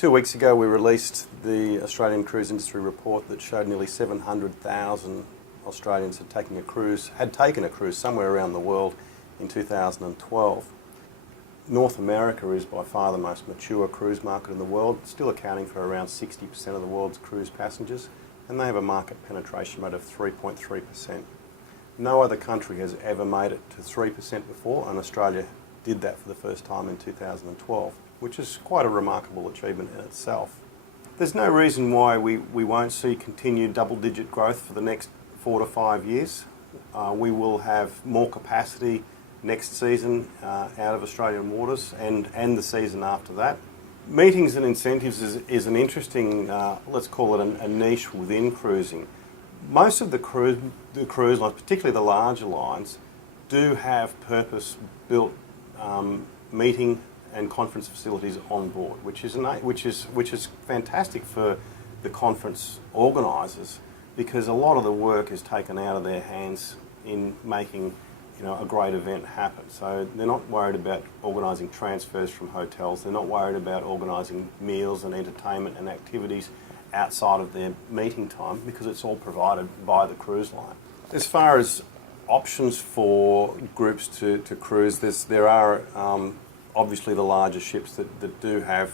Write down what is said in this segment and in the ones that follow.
2 weeks ago we released the Australian Cruise Industry Report that showed nearly 700,000 Australians had taken a cruise somewhere around the world in 2012. North America is by far the most mature cruise market in the world, still accounting for around 60% of the world's cruise passengers, and they have a market penetration rate of 3.3%. No other country has ever made it to 3% before, and Australia did that for the first time in 2012, which is quite a remarkable achievement in itself. There's no reason why we won't see continued double-digit growth for the next 4 to 5 years. We will have more capacity next season out of Australian waters and the season after that. Meetings and incentives is an interesting, let's call it a niche within cruising. Most of the cruise lines, particularly the larger lines, do have purpose-built meeting and conference facilities on board, which is fantastic for the conference organisers, because a lot of the work is taken out of their hands in making a great event happen. So they're not worried about organising transfers from hotels. They're not worried about organising meals and entertainment and activities outside of their meeting time, because it's all provided by the cruise line. As far as options for groups to cruise, there are obviously the larger ships that do have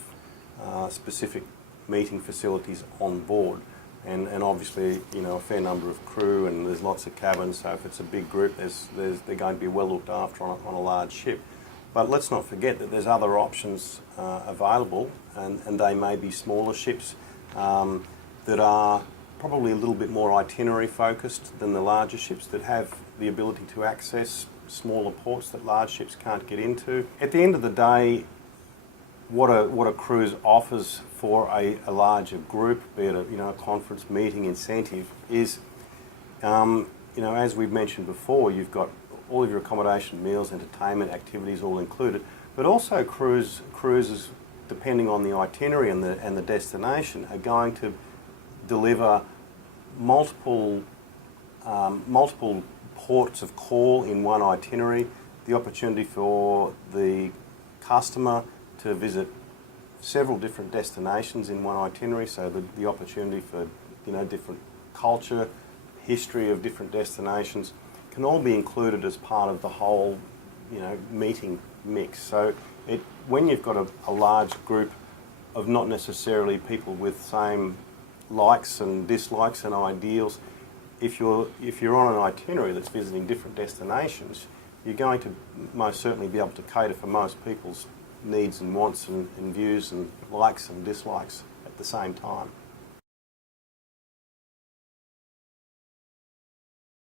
specific meeting facilities on board. And obviously, a fair number of crew, and there's lots of cabins, so if it's a big group, they're going to be well looked after on a large ship. But let's not forget that there's other options available, and they may be smaller ships that are probably a little bit more itinerary focused than the larger ships, that have the ability to access smaller ports that large ships can't get into. At the end of the day, what a cruise offers for a larger group, be it a conference, meeting, incentive, is as we've mentioned before, you've got all of your accommodation, meals, entertainment, activities all included, but also cruises, depending on the itinerary and the destination, are going to deliver multiple ports of call in one itinerary, the opportunity for the customer to visit several different destinations in one itinerary, so the opportunity for different culture, history of different destinations can all be included as part of the whole meeting mix. So when you've got a large group of not necessarily people with same likes and dislikes and ideals, if you're on an itinerary that's visiting different destinations, you're going to most certainly be able to cater for most people's needs and wants and views and likes and dislikes at the same time.